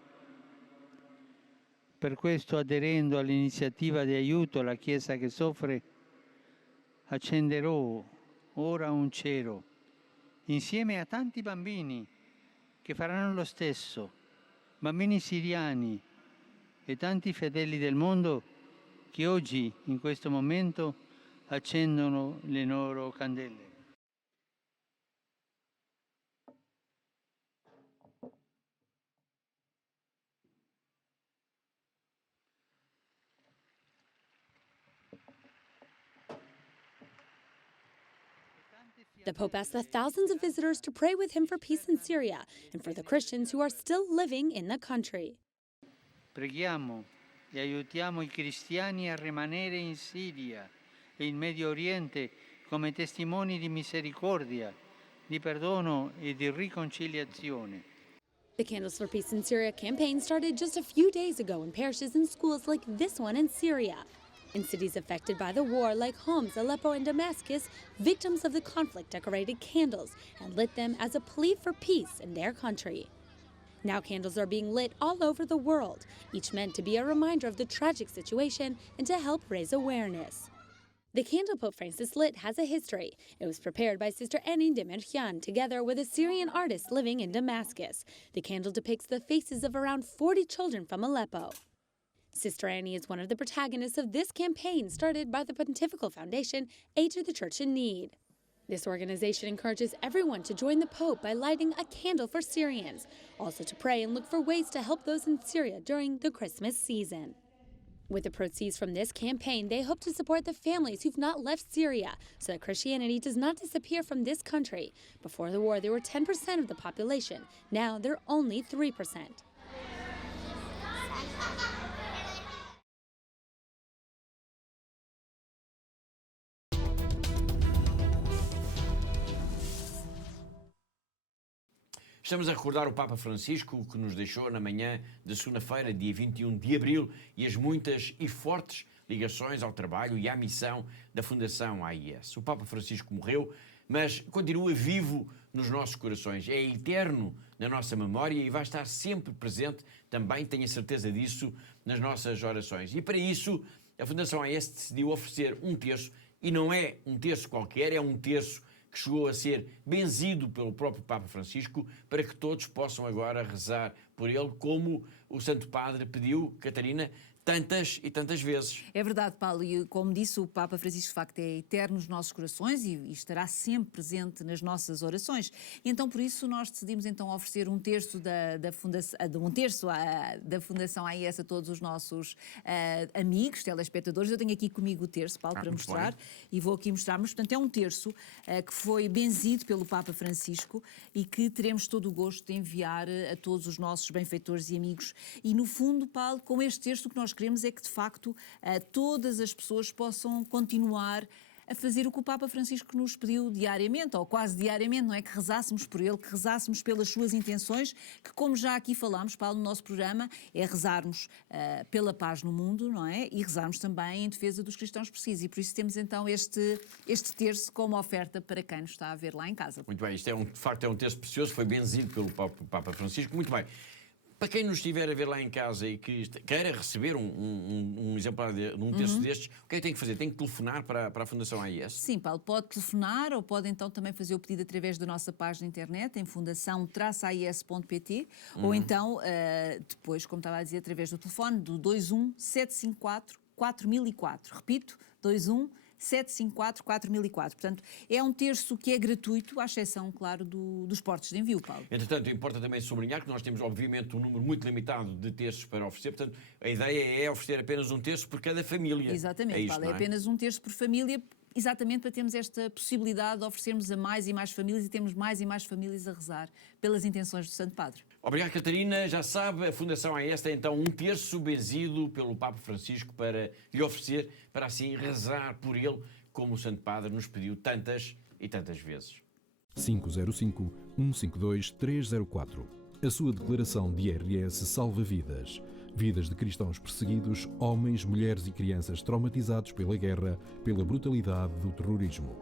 Per questo, aderendo all'iniziativa di aiuto alla Chiesa che soffre, accenderò ora un cero, insieme a tanti bambini che faranno lo stesso, bambini siriani e tanti fedeli del mondo che oggi, in questo momento, accendono le loro candele. The Pope asked the thousands of visitors to pray with him for peace in Syria and for the Christians who are still living in the country. Preghiamo e aiutiamo i cristiani a rimanere in Siria e in Medio Oriente come testimoni di misericordia, di perdono e di riconciliazione. The Candles for Peace in Syria campaign started just a few days ago in parishes and schools like this one in Syria. In cities affected by the war like Homs, Aleppo, and Damascus, victims of the conflict decorated candles and lit them as a plea for peace in their country. Now candles are being lit all over the world, each meant to be a reminder of the tragic situation and to help raise awareness. The candle Pope Francis lit has a history. It was prepared by Sister Annie de Merjan together with a Syrian artist living in Damascus. The candle depicts the faces of around 40 children from Aleppo. Sister Annie is one of the protagonists of this campaign started by the Pontifical Foundation Aid to the Church in Need. This organization encourages everyone to join the Pope by lighting a candle for Syrians, also to pray and look for ways to help those in Syria during the Christmas season. With the proceeds from this campaign, they hope to support the families who've not left Syria so that Christianity does not disappear from this country. Before the war, there were 10% of the population. Now they're only 3%. Estamos a recordar o Papa Francisco, que nos deixou na manhã de segunda-feira, dia 21 de abril, e as muitas e fortes ligações ao trabalho e à missão da Fundação AIS. O Papa Francisco morreu, mas continua vivo nos nossos corações. É eterno na nossa memória e vai estar sempre presente, também tenho a certeza disso, nas nossas orações. E para isso, a Fundação AIS decidiu oferecer um terço, e não é um terço qualquer, é um terço que chegou a ser benzido pelo próprio Papa Francisco, para que todos possam agora rezar por ele, como o Santo Padre pediu, Catarina, tantas e tantas vezes. É verdade, Paulo, e como disse, o Papa Francisco de facto é eterno nos nossos corações e estará sempre presente nas nossas orações. E então por isso nós decidimos então oferecer um terço da Fundação AIS a todos os nossos amigos, telespectadores. Eu tenho aqui comigo o terço, Paulo, para mostrar, e vou aqui mostrar-vos. Portanto, é um terço que foi benzido pelo Papa Francisco e que teremos todo o gosto de enviar a todos os nossos benfeitores e amigos. E no fundo, Paulo, com este terço o que nós queremos é que, de facto, todas as pessoas possam continuar a fazer o que o Papa Francisco nos pediu diariamente, ou quase diariamente, não é? Que rezássemos por ele, que rezássemos pelas suas intenções, que, como já aqui falámos, Paulo, no nosso programa, é rezarmos pela paz no mundo, não é? E rezarmos também em defesa dos cristãos precisos. E por isso temos então este terço como oferta para quem nos está a ver lá em casa. Muito bem, isto de facto é um terço precioso, foi benzido pelo Papa Francisco. Muito bem. Para quem nos estiver a ver lá em casa e que queira receber um exemplar de um terço destes, o que é que tem que fazer? Tem que telefonar para a Fundação AIS? Sim, Paulo, pode telefonar ou pode então também fazer o pedido através da nossa página na internet, em fundação-ais.pt, ou então, depois, como estava a dizer, através do telefone, do 21 754 4004. Repito, 21 754 4004. Portanto, é um terço que é gratuito, à exceção, claro, dos portos de envio, Paulo. Entretanto, importa também sublinhar que nós temos, obviamente, um número muito limitado de terços para oferecer. Portanto, a ideia é oferecer apenas um terço por cada família. Exatamente, Paulo. É apenas um terço por família, exatamente para termos esta possibilidade de oferecermos a mais e mais famílias e termos mais e mais famílias a rezar pelas intenções do Santo Padre. Obrigado, Catarina. Já sabe, a Fundação AIS tem então um terço benzido pelo Papa Francisco para lhe oferecer, para assim rezar por ele, como o Santo Padre nos pediu tantas e tantas vezes. 505-152-304. A sua declaração de IRS salva vidas. Vidas de cristãos perseguidos, homens, mulheres e crianças traumatizados pela guerra, pela brutalidade do terrorismo.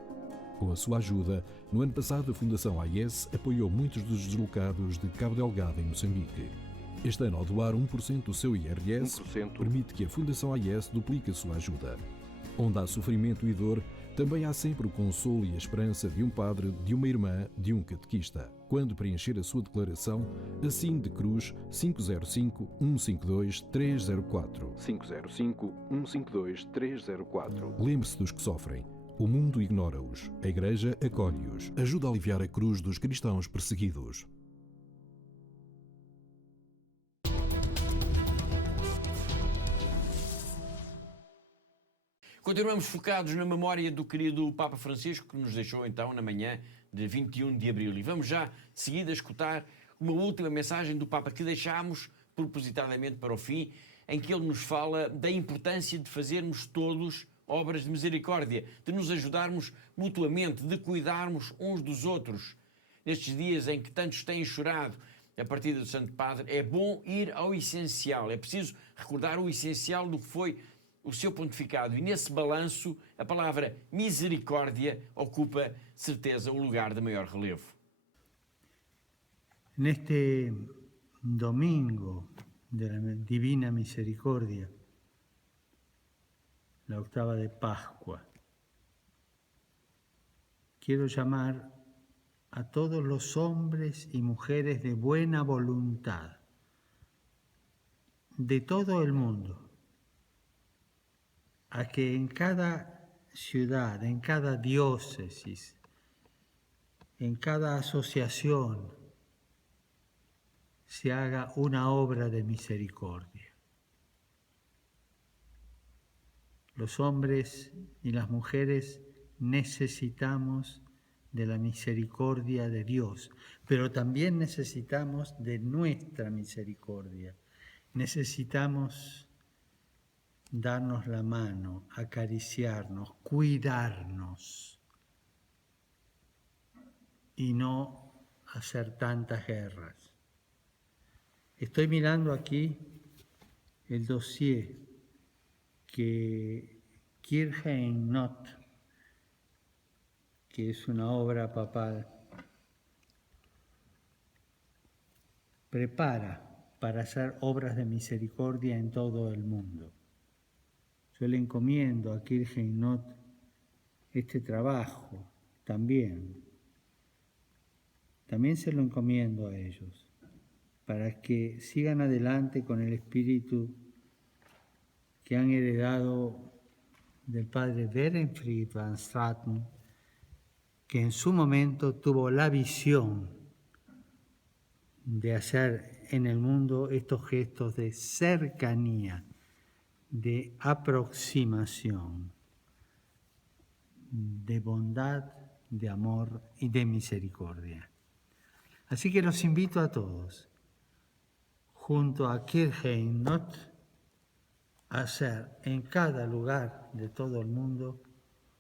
Com a sua ajuda, no ano passado a Fundação AIS apoiou muitos dos deslocados de Cabo Delgado, em Moçambique. Este ano, ao doar 1% do seu IRS, permite que a Fundação AIS duplique a sua ajuda. Onde há sofrimento e dor, também há sempre o consolo e a esperança de um padre, de uma irmã, de um catequista. Quando preencher a sua declaração, assine de cruz 505-152-304. 505-152-304. Lembre-se dos que sofrem. O mundo ignora-os. A Igreja acolhe-os. Ajuda a aliviar a cruz dos cristãos perseguidos. Continuamos focados na memória do querido Papa Francisco, que nos deixou então na manhã de 21 de abril. E vamos já de seguida escutar uma última mensagem do Papa que deixámos propositadamente para o fim, em que ele nos fala da importância de fazermos todos obras de misericórdia, de nos ajudarmos mutuamente, de cuidarmos uns dos outros. Nestes dias em que tantos têm chorado a partida do Santo Padre, é bom ir ao essencial. É preciso recordar o essencial do que foi o seu pontificado. E nesse balanço, a palavra misericórdia ocupa, certeza, o lugar de maior relevo. Neste domingo de la Divina Misericordia, la octava de Pascua, quiero llamar a todos los hombres y mujeres de buena voluntad de todo el mundo a que en cada ciudad, en cada diócesis, en cada asociación se haga una obra de misericordia. Los hombres y las mujeres necesitamos de la misericordia de Dios, pero también necesitamos de nuestra misericordia. Necesitamos darnos la mano, acariciarnos, cuidarnos y no hacer tantas guerras. Estoy mirando aquí el dossier que Kirche en Not, que es una obra papal, prepara para hacer obras de misericordia en todo el mundo. Yo le encomiendo a Kirche en Not este trabajo también. También se lo encomiendo a ellos, para que sigan adelante con el espíritu que han heredado del padre Berenfried van Straten, que en su momento tuvo la visión de hacer en el mundo estos gestos de cercanía, de aproximación, de bondad, de amor y de misericordia. Así que los invito a todos, junto a Kirche en Not, a hacer en cada lugar de todo el mundo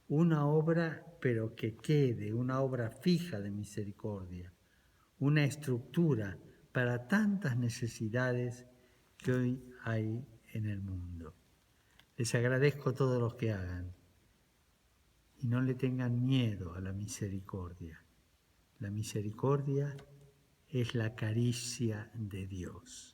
una obra, pero que quede, una obra fija de misericordia, una estructura para tantas necesidades que hoy hay en el mundo. Les agradezco todo lo que hagan y no le tengan miedo a la misericordia. La misericordia es la caricia de Dios.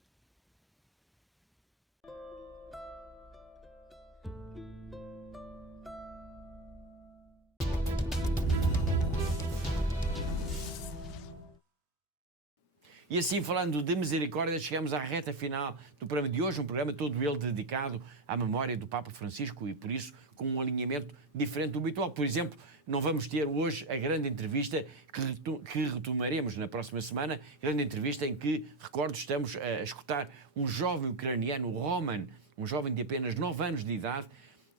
E assim, falando de misericórdia, chegamos à reta final do programa de hoje, um programa todo ele dedicado à memória do Papa Francisco e, por isso, com um alinhamento diferente do habitual. Por exemplo, não vamos ter hoje a grande entrevista que retomaremos na próxima semana, grande entrevista em que, recordo, estamos a escutar um jovem ucraniano, Roman, um jovem de apenas 9 anos de idade,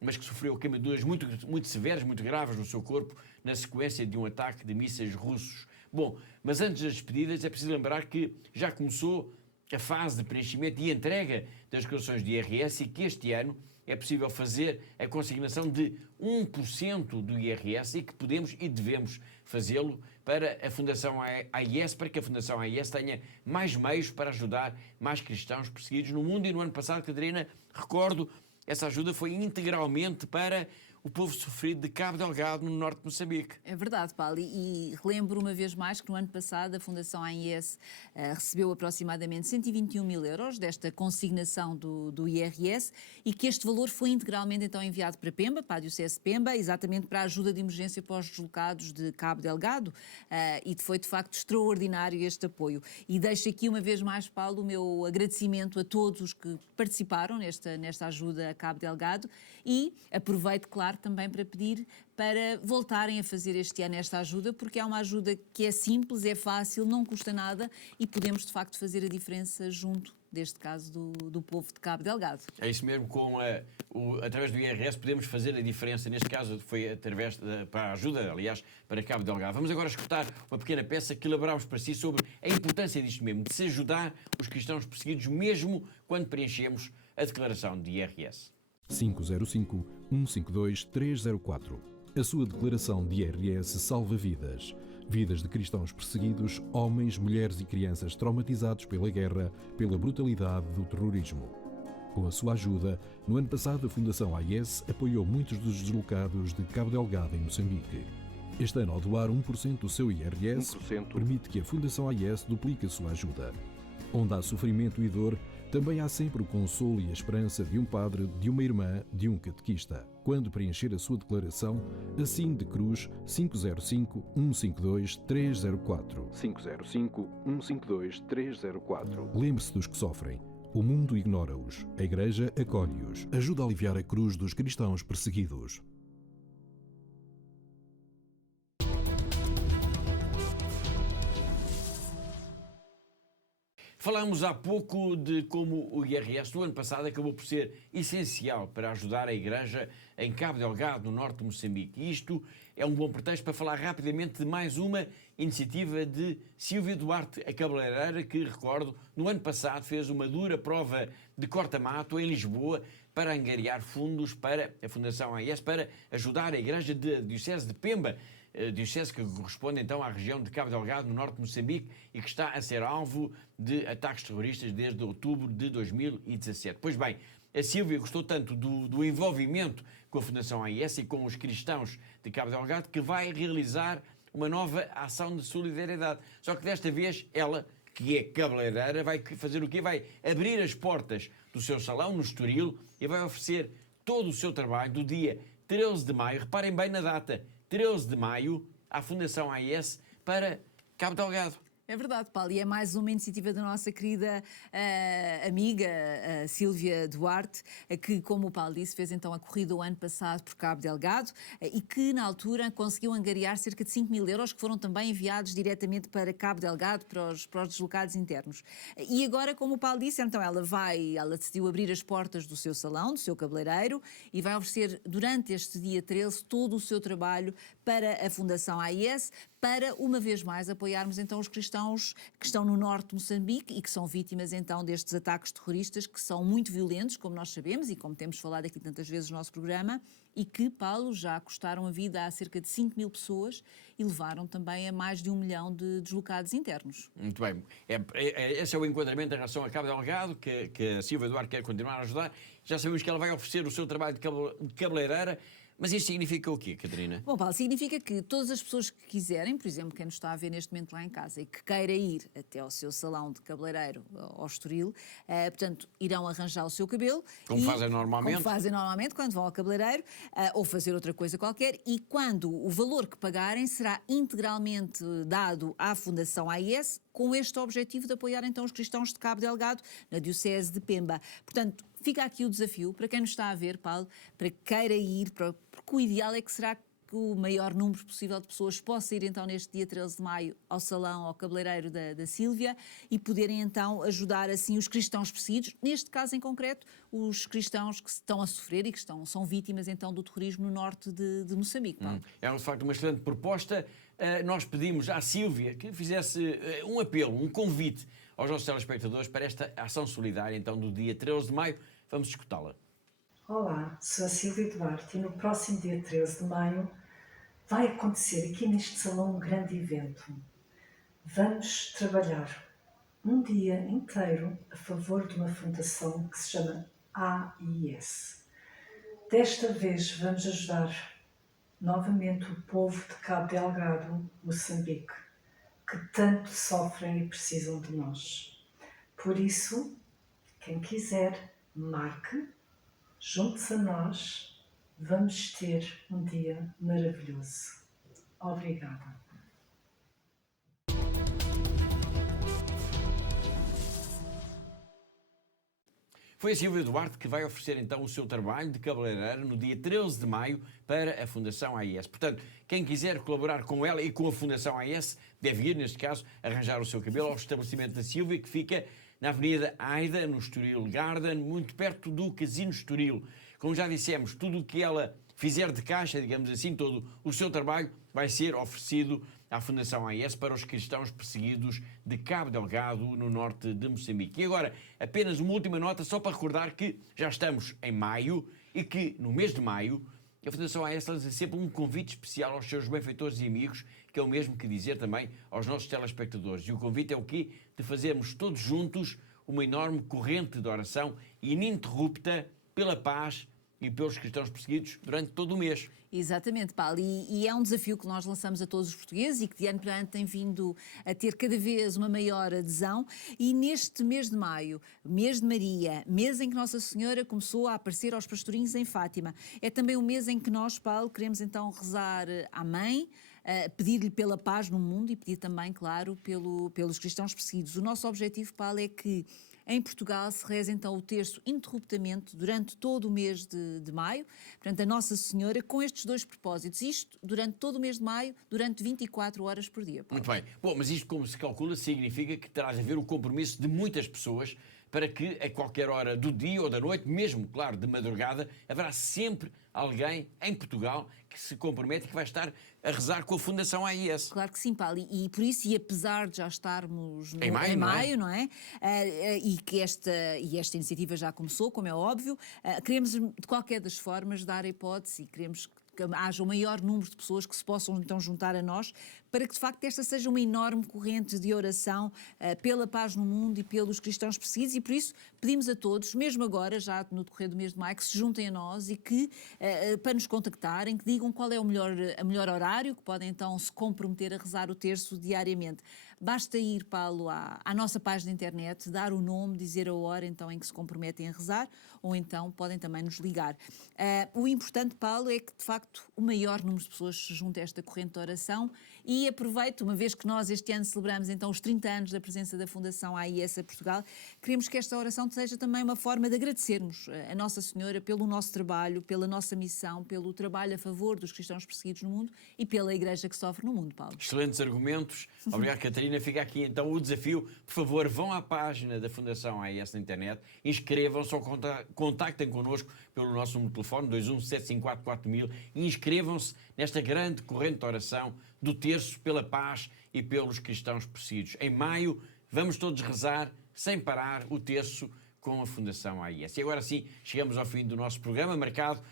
mas que sofreu queimaduras muito severas, muito graves no seu corpo, na sequência de um ataque de mísseis russos. Bom, mas antes das despedidas é preciso lembrar que já começou a fase de preenchimento e entrega das declarações de IRS e que este ano é possível fazer a consignação de 1% do IRS e que podemos e devemos fazê-lo para a Fundação AIS, para que a Fundação AIS tenha mais meios para ajudar mais cristãos perseguidos no mundo. E no ano passado, Catarina, recordo, essa ajuda foi integralmente para o povo sofrido de Cabo Delgado, no norte de Moçambique. É verdade, Paulo, e relembro uma vez mais que no ano passado a Fundação AIS recebeu aproximadamente 121 mil euros desta consignação do IRS e que este valor foi integralmente então enviado para Pemba, para a Diocese de Pemba, exatamente para a ajuda de emergência para os deslocados de Cabo Delgado e foi de facto extraordinário este apoio. E deixo aqui uma vez mais, Paulo, o meu agradecimento a todos os que participaram nesta ajuda a Cabo Delgado e aproveito, claro, também para pedir para voltarem a fazer este ano esta ajuda, porque é uma ajuda que é simples, é fácil, não custa nada e podemos de facto fazer a diferença junto, deste caso, do povo de Cabo Delgado. É isso mesmo, através do IRS podemos fazer a diferença, neste caso foi através para a ajuda, aliás, para Cabo Delgado. Vamos agora escutar uma pequena peça que elaborámos para si sobre a importância disto mesmo, de se ajudar os cristãos perseguidos mesmo quando preenchemos a declaração de IRS. 505-152-304. A sua declaração de IRS salva vidas. Vidas de cristãos perseguidos, homens, mulheres e crianças traumatizados pela guerra, pela brutalidade do terrorismo. Com a sua ajuda, no ano passado a Fundação AIS apoiou muitos dos deslocados de Cabo Delgado em Moçambique. Este ano, ao doar 1% do seu IRS, permite que a Fundação AIS duplique a sua ajuda. Onde há sofrimento e dor, também há sempre o consolo e a esperança de um padre, de uma irmã, de um catequista. Quando preencher a sua declaração, assine de cruz 505-152-304. 505-152-304. Lembre-se dos que sofrem. O mundo ignora-os. A Igreja acolhe-os. Ajuda a aliviar a cruz dos cristãos perseguidos. Falámos há pouco de como o IRS do ano passado acabou por ser essencial para ajudar a Igreja em Cabo Delgado, no norte de Moçambique. E isto é um bom pretexto para falar rapidamente de mais uma iniciativa de Silvia Duarte, a cabeleireira, que, recordo, no ano passado fez uma dura prova de corta-mato em Lisboa para angariar fundos para a Fundação AIS, para ajudar a Igreja da Diocese de Pemba. diocese que corresponde então à região de Cabo Delgado, no norte de Moçambique, e que está a ser alvo de ataques terroristas desde outubro de 2017. Pois bem, a Sílvia gostou tanto do envolvimento com a Fundação AIS e com os cristãos de Cabo Delgado que vai realizar uma nova ação de solidariedade. Só que desta vez ela, que é cabeleireira, vai fazer o quê? Vai abrir as portas do seu salão no Estoril e vai oferecer todo o seu trabalho do dia 13 de maio, reparem bem na data, 13 de maio, à Fundação AIS para Cabo Delgado. É verdade, Paulo, e é mais uma iniciativa da nossa querida amiga Sílvia Duarte, que, como o Paulo disse, fez então a corrida o ano passado por Cabo Delgado e que, na altura, conseguiu angariar cerca de 5 mil euros que foram também enviados diretamente para Cabo Delgado, para os deslocados internos. E agora, como o Paulo disse, então ela decidiu abrir as portas do seu salão, do seu cabeleireiro, e vai oferecer, durante este dia 13, todo o seu trabalho para a Fundação AIS, para, uma vez mais, apoiarmos então os cristãos que estão no norte de Moçambique e que são vítimas então destes ataques terroristas que são muito violentos, como nós sabemos e como temos falado aqui tantas vezes no nosso programa, e que, Paulo, já custaram a vida a cerca de 5 mil pessoas e levaram também a mais de 1 milhão de deslocados internos. Muito bem. Esse é o enquadramento em relação a Cabo Delgado, que a Sílvia Duarte quer continuar a ajudar. Já sabemos que ela vai oferecer o seu trabalho de cabeleireira. Mas isto significa o quê, Catarina? Bom, Paulo, significa que todas as pessoas que quiserem, por exemplo, quem nos está a ver neste momento lá em casa e que queira ir até ao seu salão de cabeleireiro, ao Estoril, portanto, irão arranjar o seu cabelo. Como fazem normalmente. Como fazem normalmente quando vão ao cabeleireiro, ou fazer outra coisa qualquer, e quando o valor que pagarem será integralmente dado à Fundação AIS, com este objetivo de apoiar então os cristãos de Cabo Delgado, na Diocese de Pemba. Portanto, fica aqui o desafio para quem nos está a ver, Paulo, para que queira ir, porque o ideal é que será que o maior número possível de pessoas possa ir então neste dia 13 de maio ao salão, ao cabeleireiro da Sílvia e poderem então ajudar assim os cristãos perseguidos, neste caso em concreto, os cristãos que estão a sofrer e que são vítimas então do terrorismo no norte de Moçambique. Paulo. É de facto uma excelente proposta. Nós pedimos à Sílvia que fizesse um apelo, um convite aos nossos telespectadores para esta ação solidária então do dia 13 de maio. Vamos escutá-la. Olá, sou a Sílvia Duarte e no próximo dia 13 de maio vai acontecer aqui neste salão um grande evento. Vamos trabalhar um dia inteiro a favor de uma fundação que se chama AIS. Desta vez vamos ajudar novamente o povo de Cabo Delgado, Moçambique, que tanto sofrem e precisam de nós. Por isso, quem quiser, marque, junte-se a nós, vamos ter um dia maravilhoso. Obrigada. Foi a Sílvia Duarte que vai oferecer então o seu trabalho de cabeleireira no dia 13 de maio para a Fundação AIS. Portanto, quem quiser colaborar com ela e com a Fundação AIS deve ir, neste caso, arranjar o seu cabelo ao estabelecimento da Sílvia, que fica na Avenida Aida, no Estoril Garden, muito perto do Casino Estoril. Como já dissemos, tudo o que ela fizer de caixa, digamos assim, todo o seu trabalho vai ser oferecido à Fundação AIS para os cristãos perseguidos de Cabo Delgado, no norte de Moçambique. E agora, apenas uma última nota, só para recordar que já estamos em maio e que, no mês de maio, a Fundação AIS lança sempre um convite especial aos seus benfeitores e amigos, que é o mesmo que dizer também aos nossos telespectadores. E o convite é o quê? De fazermos todos juntos uma enorme corrente de oração ininterrupta pela paz e pelos cristãos perseguidos durante todo o mês. Exatamente, Paulo, e é um desafio que nós lançamos a todos os portugueses e que de ano para ano tem vindo a ter cada vez uma maior adesão, e neste mês de maio, mês de Maria, mês em que Nossa Senhora começou a aparecer aos pastorinhos em Fátima, é também o mês em que nós, Paulo, queremos então rezar à Mãe, pedir-lhe pela paz no mundo e pedir também, claro, pelos cristãos perseguidos. O nosso objetivo, Paulo, é que em Portugal se reza então o terço ininterruptamente durante todo o mês de maio, portanto a Nossa Senhora, com estes dois propósitos, isto durante todo o mês de maio, durante 24 horas por dia. Paulo. Muito bem. Bom, mas isto, como se calcula, significa que terá de haver o compromisso de muitas pessoas para que a qualquer hora do dia ou da noite, mesmo, claro, de madrugada, haverá sempre alguém em Portugal que se compromete e que vai estar a rezar com a Fundação AIS. Claro que sim, Paulo, e por isso, e apesar de já estarmos em maio, não é? E que esta iniciativa já começou, como é óbvio, queremos de qualquer das formas dar a hipótese e queremos que haja o maior número de pessoas que se possam então juntar a nós, para que de facto esta seja uma enorme corrente de oração pela paz no mundo e pelos cristãos perseguidos, e por isso pedimos a todos, mesmo agora, já no decorrer do mês de maio, que se juntem a nós e que, para nos contactarem, que digam qual é o melhor horário, que podem então se comprometer a rezar o terço diariamente. Basta ir, Paulo, à nossa página de internet, dar o nome, dizer a hora então em que se comprometem a rezar, ou então podem também nos ligar. O importante, Paulo, é que de facto o maior número de pessoas se junte a esta corrente de oração, e aproveito, uma vez que nós este ano celebramos então os 30 anos da presença da Fundação AIS a Portugal, queremos que esta oração seja também uma forma de agradecermos a Nossa Senhora pelo nosso trabalho, pela nossa missão, pelo trabalho a favor dos cristãos perseguidos no mundo e pela Igreja que sofre no mundo, Paulo. Excelentes argumentos. Obrigado, Catarina. Fica aqui então o desafio. Por favor, vão à página da Fundação AIS na internet, inscrevam-se ou contactem connosco pelo nosso número de telefone 217544000 e inscrevam-se nesta grande corrente de oração do terço pela paz e pelos cristãos perseguidos. Em maio, vamos todos rezar sem parar o terço com a Fundação AIS. E agora sim, chegamos ao fim do nosso programa marcado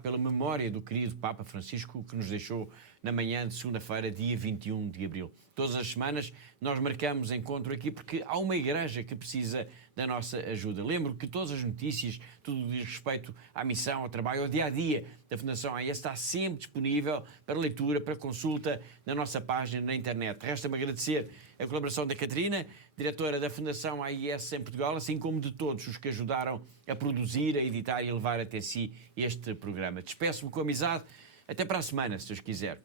pela memória do querido Papa Francisco, que nos deixou na manhã de segunda-feira, dia 21 de abril. Todas as semanas nós marcamos encontro aqui porque há uma igreja que precisa da nossa ajuda. Lembro que todas as notícias, tudo diz respeito à missão, ao trabalho, ao dia-a-dia da Fundação AIS está sempre disponível para leitura, para consulta na nossa página na internet. Resta-me agradecer a colaboração da Catarina, diretora da Fundação AIS em Portugal, assim como de todos os que ajudaram a produzir, a editar e a levar até si este programa. Despeço-me com amizade. Até para a semana, se Deus quiser.